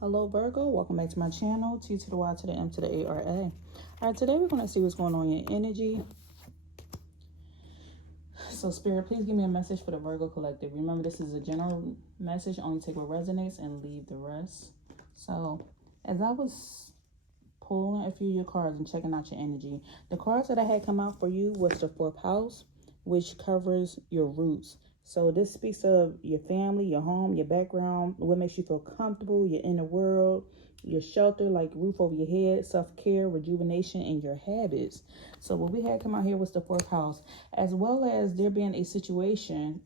Hello Virgo, welcome back to my channel, T to the Y to the M to the A-R-A. Alright, today we're going to see what's going on in your energy. So Spirit, please give me a message for the Virgo collective. Remember, this is a general message, only take what resonates and leave the rest. So, as I was pulling a few of your cards and checking out your energy, the cards that I had come out for you was the 4th house, which covers your roots. So this speaks of your family, your home, your background, what makes you feel comfortable, your inner world, your shelter, like roof over your head, self-care, rejuvenation, and your habits. So what we had come out here was the 4th house, as well as there being a situation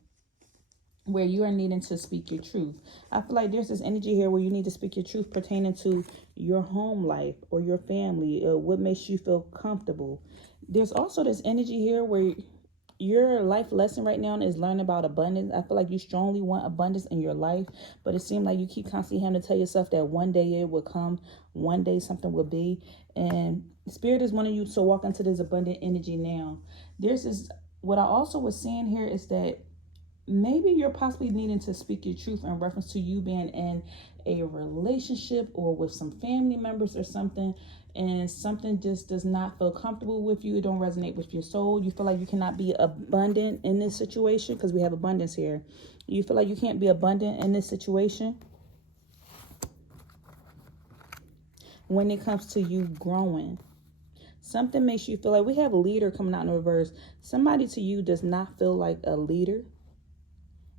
where you are needing to speak your truth. I feel like there's this energy here where you need to speak your truth pertaining to your home life or your family, what makes you feel comfortable. There's also this energy here where your life lesson right now is learning about abundance. I feel like you strongly want abundance in your life, but it seems like you keep constantly having to tell yourself that one day it will come, one day something will be. And Spirit is wanting you to walk into this abundant energy now. There's this, what I also was seeing here is that maybe you're possibly needing to speak your truth in reference to you being in a relationship or with some family members or something, and something just does not feel comfortable with you. It don't resonate with your soul. You feel like you cannot be abundant in this situation because we have abundance here. You feel like you can't be abundant in this situation when it comes to you growing. Something makes you feel like, we have a leader coming out in reverse. Somebody to you does not feel like a leader.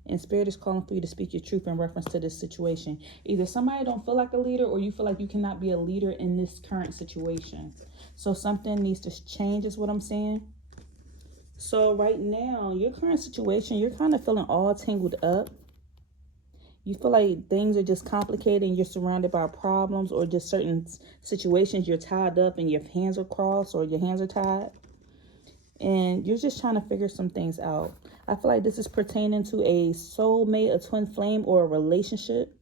And Spirit is calling for you to speak your truth in reference to this situation. Either somebody don't feel like a leader, or you feel like you cannot be a leader in this current situation. So something needs to change is what I'm saying. So right now, your current situation, you're kind of feeling all tangled up. You feel like things are just complicated and you're surrounded by problems, or just certain situations you're tied up and your hands are crossed or your hands are tied. And you're just trying to figure some things out. I feel like this is pertaining to a soulmate, a twin flame, or a relationship.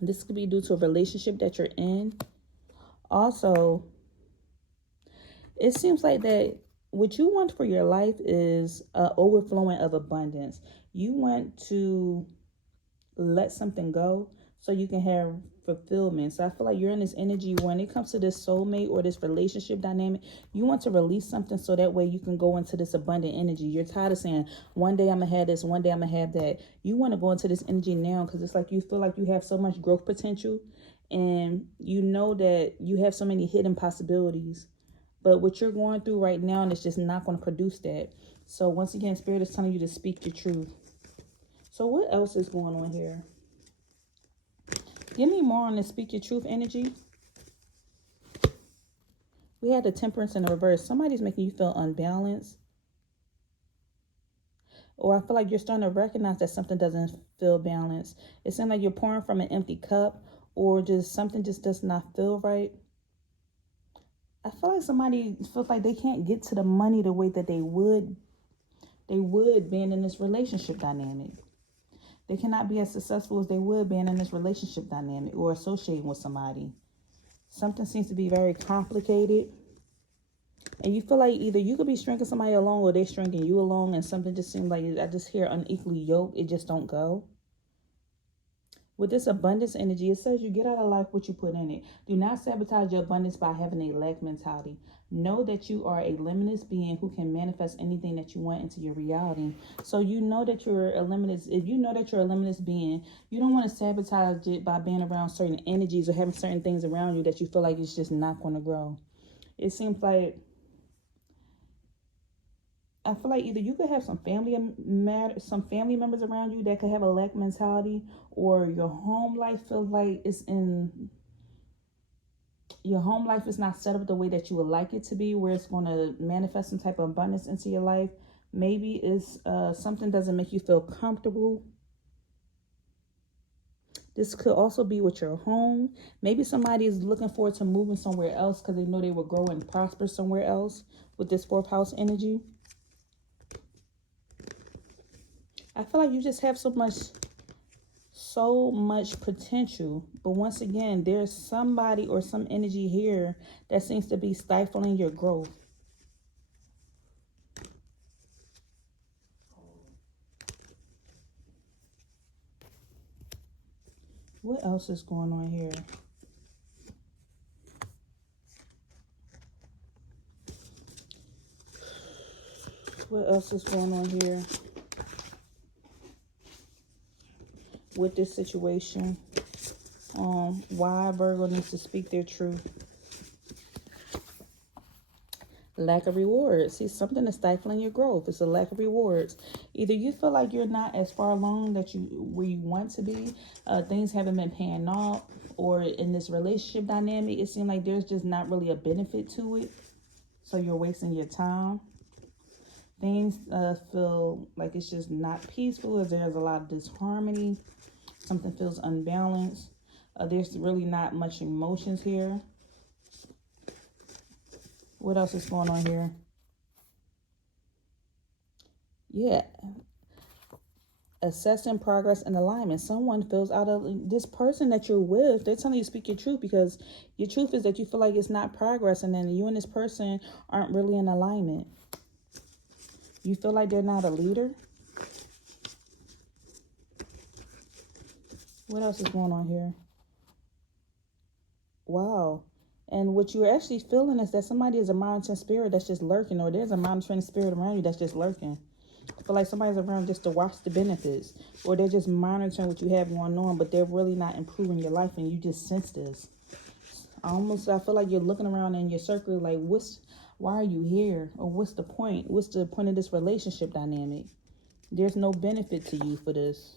This could be due to a relationship that you're in. Also, it seems like that what you want for your life is overflowing of abundance. You want to let something go so you can have fulfillment. So I feel like you're in this energy when it comes to this soulmate or this relationship dynamic. You want to release something so that way you can go into this abundant energy. You're tired of saying, one day I'm gonna have this, one day I'm gonna have that. You want to go into this energy now because it's like you feel like you have so much growth potential, and you know that you have so many hidden possibilities. But what you're going through right now, and it's just not going to produce that. So once again, Spirit is telling you to speak your truth. So what else is going on here? Give me more on the speak your truth energy. We had the temperance in the reverse. Somebody's making you feel unbalanced. Or I feel like you're starting to recognize that something doesn't feel balanced. It seems like you're pouring from an empty cup, or just something just does not feel right. I feel like somebody feels like they can't get to the money the way that they would being in this relationship dynamic. They cannot be as successful as they would being in this relationship dynamic or associating with somebody. Something seems to be very complicated. And you feel like either you could be stringing somebody along or they're stringing you along, and something just seems like, I just hear unequally yoked. It just don't go. With this abundance energy, it says you get out of life what you put in it. Do not sabotage your abundance by having a lack mentality. Know that you are a limitless being who can manifest anything that you want into your reality. So you know that you're a limitless. If you know that you're a limitless being, you don't want to sabotage it by being around certain energies or having certain things around you that you feel like it's just not going to grow. It seems like, I feel like either you could have some family members around you that could have a lack mentality, or your home life feels like your home life is not set up the way that you would like it to be, where it's going to manifest some type of abundance into your life. Maybe it's something doesn't make you feel comfortable. This could also be with your home. Maybe somebody is looking forward to moving somewhere else because they know they will grow and prosper somewhere else with this 4th house energy. I feel like you just have so much potential. But once again, there's somebody or some energy here that seems to be stifling your growth. What else is going on here? What else is going on here with this situation? Why Virgo needs to speak their truth. Lack of rewards. See, something is stifling your growth. It's a lack of rewards. Either you feel like you're not as far along that where you want to be. Things haven't been paying off, or in this relationship dynamic, it seems like there's just not really a benefit to it. So you're wasting your time. Things feel like it's just not peaceful, as there's a lot of disharmony. Something feels unbalanced. There's really not much emotions here. What else is going on here? Yeah. Assessing progress and alignment. Someone feels out of this person that you're with. They're telling you to speak your truth, because your truth is that you feel like it's not progress, and then you and this person aren't really in alignment. You feel like they're not a leader. What else is going on here? Wow. And what you're actually feeling is that somebody is a monitoring spirit that's just lurking, or there's a monitoring spirit around you that's just lurking. I feel like somebody's around just to watch the benefits, or they're just monitoring what you have going on, but they're really not improving your life, and you just sense this. I feel like you're looking around in your circle like, why are you here? Or what's the point? What's the point of this relationship dynamic? There's no benefit to you for this.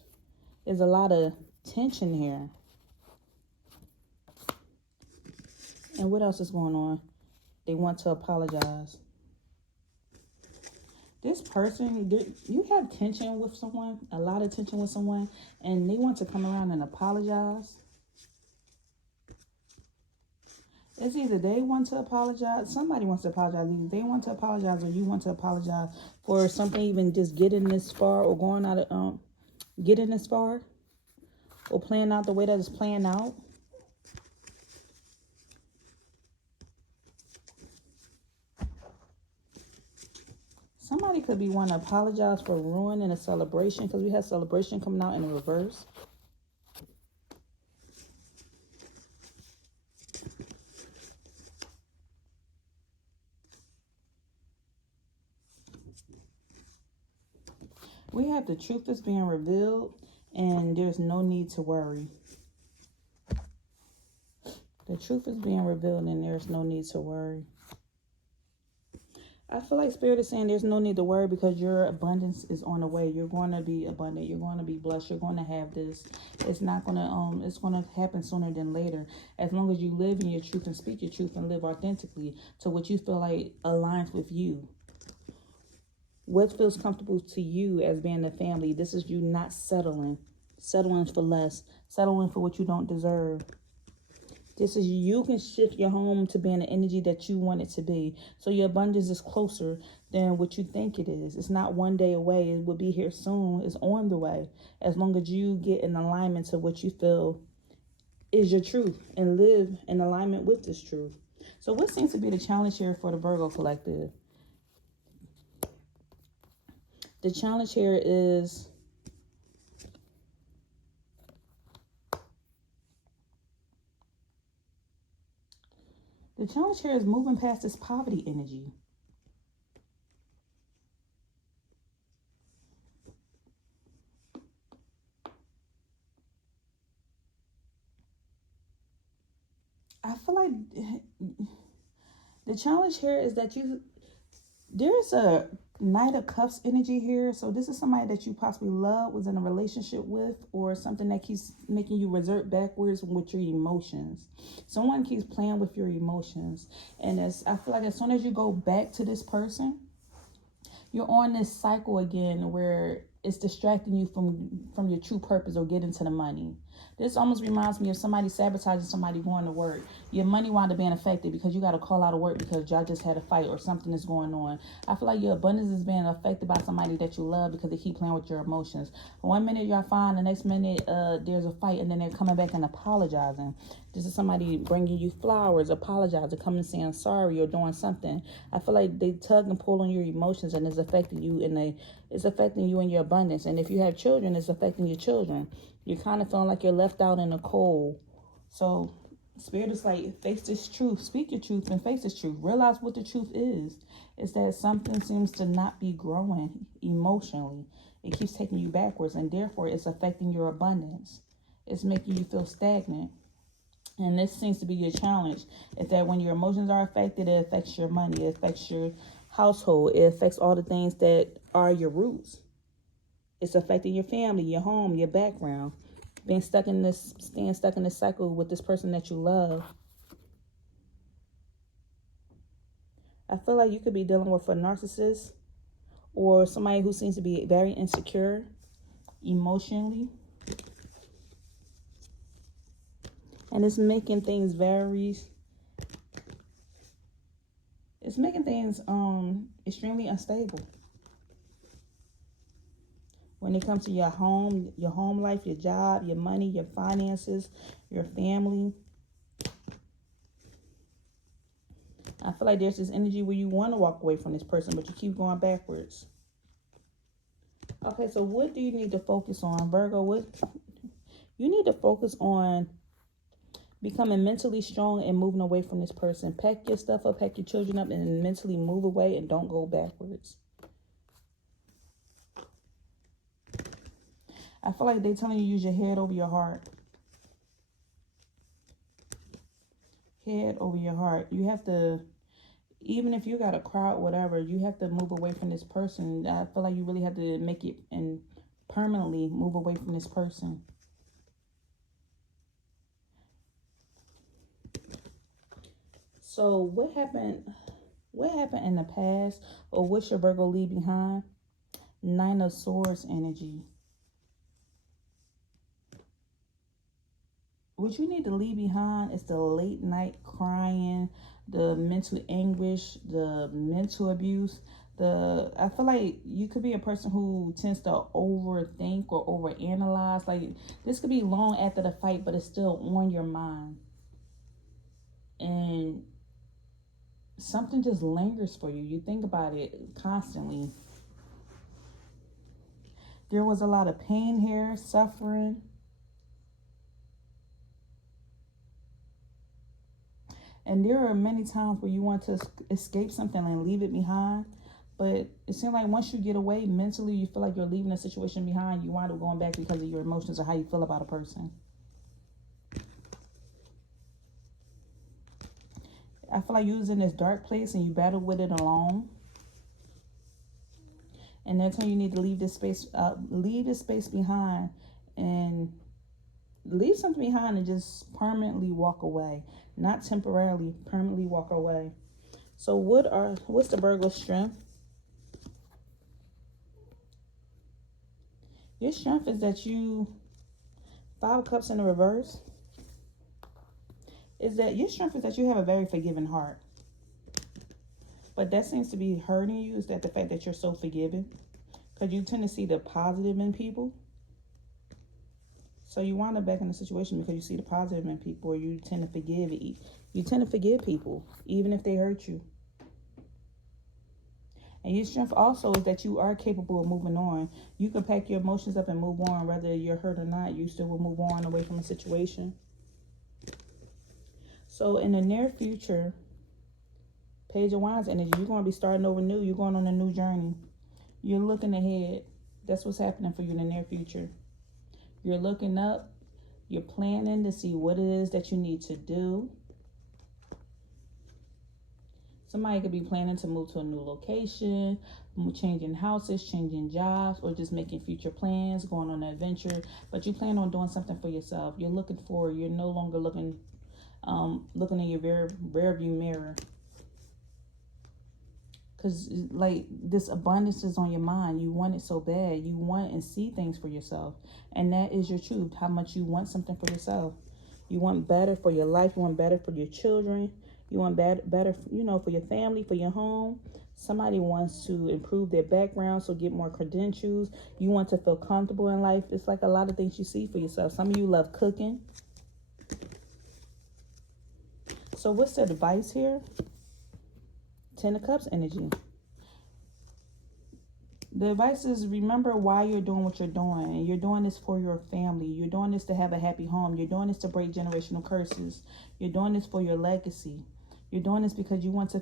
There's a lot of tension here. And what else is going on? They want to apologize. This person, you have tension with someone, a lot of tension with someone, and they want to come around and apologize. It's either they want to apologize, somebody wants to apologize, either they want to apologize or you want to apologize for something, even just getting this far, or going out of, getting this far, or playing out the way that it's playing out. Somebody could be wanting to apologize for ruining a celebration, because we have celebration coming out in the reverse. We have the truth is being revealed, and there's no need to worry. The truth is being revealed, and there's no need to worry. I feel like Spirit is saying there's no need to worry, because your abundance is on the way. You're going to be abundant. You're going to be blessed. You're going to have this. It's not going to, it's going to happen sooner than later. As long as you live in your truth and speak your truth and live authentically to what you feel like aligns with you. What feels comfortable to you as being a family. This is you not settling for less, settling for what you don't deserve. This is you can shift your home to being the energy that you want it to be. So your abundance is closer than what you think it is. It's not one day away. It will be here soon. It's on the way. As long as you get in alignment to what you feel is your truth and live in alignment with this truth. So what seems to be the challenge here for the Virgo collective? The challenge here is moving past this poverty energy. I feel like the challenge here is that there's a Knight of Cups energy here. So this is somebody that you possibly love, was in a relationship with, or something that keeps making you revert backwards with your emotions. Someone keeps playing with your emotions. And I feel like as soon as you go back to this person, you're on this cycle again where it's distracting you from your true purpose or getting to the money. This almost reminds me of somebody sabotaging somebody going to work. Your money wound up being affected because you got to call out of work because y'all just had a fight or something is going on. I feel like your abundance is being affected by somebody that you love because they keep playing with your emotions. One minute y'all fine, the next minute there's a fight, and then they're coming back and apologizing. This is somebody bringing you flowers, apologizing, coming saying sorry or doing something. I feel like they tug and pull on your emotions, and it's affecting you it's affecting you and your abundance. And if you have children, it's affecting your children. You're kind of feeling like you're left out in the cold. So Spirit is like, face this truth. Speak your truth and face this truth. Realize what the truth is. It's that something seems to not be growing emotionally. It keeps taking you backwards, and therefore it's affecting your abundance. It's making you feel stagnant. And this seems to be your challenge. Is that when your emotions are affected, it affects your money. It affects your household. It affects all the things that are your roots. It's affecting your family, your home, your background. Staying stuck in this cycle with this person that you love. I feel like you could be dealing with a narcissist or somebody who seems to be very insecure emotionally. And it's making things extremely unstable. When it comes to your home life, your job, your money, your finances, your family. I feel like there's this energy where you want to walk away from this person, but you keep going backwards. Okay, so what do you need to focus on, Virgo? You need to focus on becoming mentally strong and moving away from this person. Pack your stuff up, pack your children up, and mentally move away and don't go backwards. I feel like they're telling you use your head over your heart. Head over your heart. You have to, even if you got a crowd, whatever, you have to move away from this person. I feel like you really have to make it and permanently move away from this person. So what happened in the past, or what should Virgo leave behind? Nine of Swords energy. What you need to leave behind is the late night crying, the mental anguish, the mental abuse. I feel like you could be a person who tends to overthink or overanalyze. Like, this could be long after the fight, but it's still on your mind. And something just lingers for you. You think about it constantly. There was a lot of pain here, suffering. And there are many times where you want to escape something and leave it behind. But it seems like once you get away mentally, you feel like you're leaving a situation behind. You wind up going back because of your emotions or how you feel about a person. I feel like you was in this dark place and you battled with it alone. And that's when you need to leave this space behind, and leave something behind and just permanently walk away. Not temporarily, permanently walk away. So what's the Virgo strength? Your strength is that Five of Cups in the reverse. Your strength is that you have a very forgiving heart. But that seems to be hurting you, is that the fact that you're so forgiving. Because you tend to see the positive in people. So you wind up back in a situation because you see the positive in people, or you tend to forgive. You tend to forgive people, even if they hurt you. And your strength also is that you are capable of moving on. You can pack your emotions up and move on, whether you're hurt or not. You still will move on away from a situation. So in the near future, Page of Wands energy, you're going to be starting over new. You're going on a new journey. You're looking ahead. That's what's happening for you in the near future. You're looking up. You're planning to see what it is that you need to do. Somebody could be planning to move to a new location, changing houses, changing jobs, or just making future plans, going on an adventure. But you plan on doing something for yourself. You're looking forward. You're no longer looking in your rear view mirror. Because, like, this abundance is on your mind. You want it so bad. You want and see things for yourself. And that is your truth, how much you want something for yourself. You want better for your life. You want better for your children. You want better, for your family, for your home. Somebody wants to improve their background, so get more credentials. You want to feel comfortable in life. It's like a lot of things you see for yourself. Some of you love cooking. So what's the advice here? Ten of Cups energy. The advice is remember why you're doing what you're doing. And you're doing this for your family. You're doing this to have a happy home. You're doing this to break generational curses. You're doing this for your legacy. You're doing this because you want to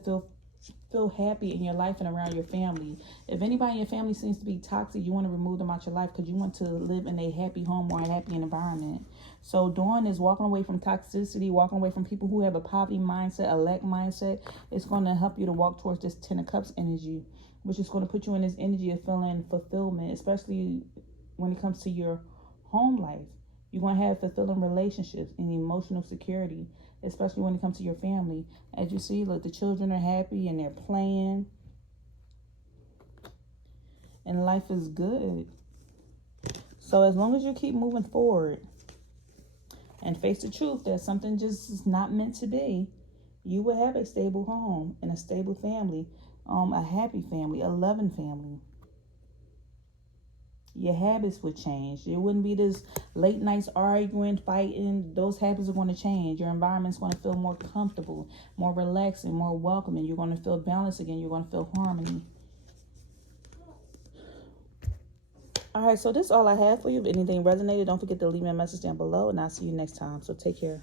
feel happy in your life and around your family. If anybody in your family seems to be toxic, you want to remove them out your life because you want to live in a happy home or a happy environment. So doing is walking away from toxicity, walking away from people who have a poverty mindset, a lack mindset. It's going to help you to walk towards this Ten of Cups energy, which is going to put you in this energy of feeling fulfillment, especially when it comes to your home life. You're going to have fulfilling relationships and emotional security, especially when it comes to your family. As you see, look, the children are happy and they're playing. And life is good. So as long as you keep moving forward and face the truth that something just is not meant to be, you will have a stable home and a stable family, a happy family, a loving family. Your habits would change. It wouldn't be this late nights arguing, fighting. Those habits are going to change. Your environment's going to feel more comfortable, more relaxing, more welcoming. You're going to feel balance again. You're going to feel harmony. All right, so this is all I have for you. If anything resonated, don't forget to leave me a message down below, and I'll see you next time. So take care.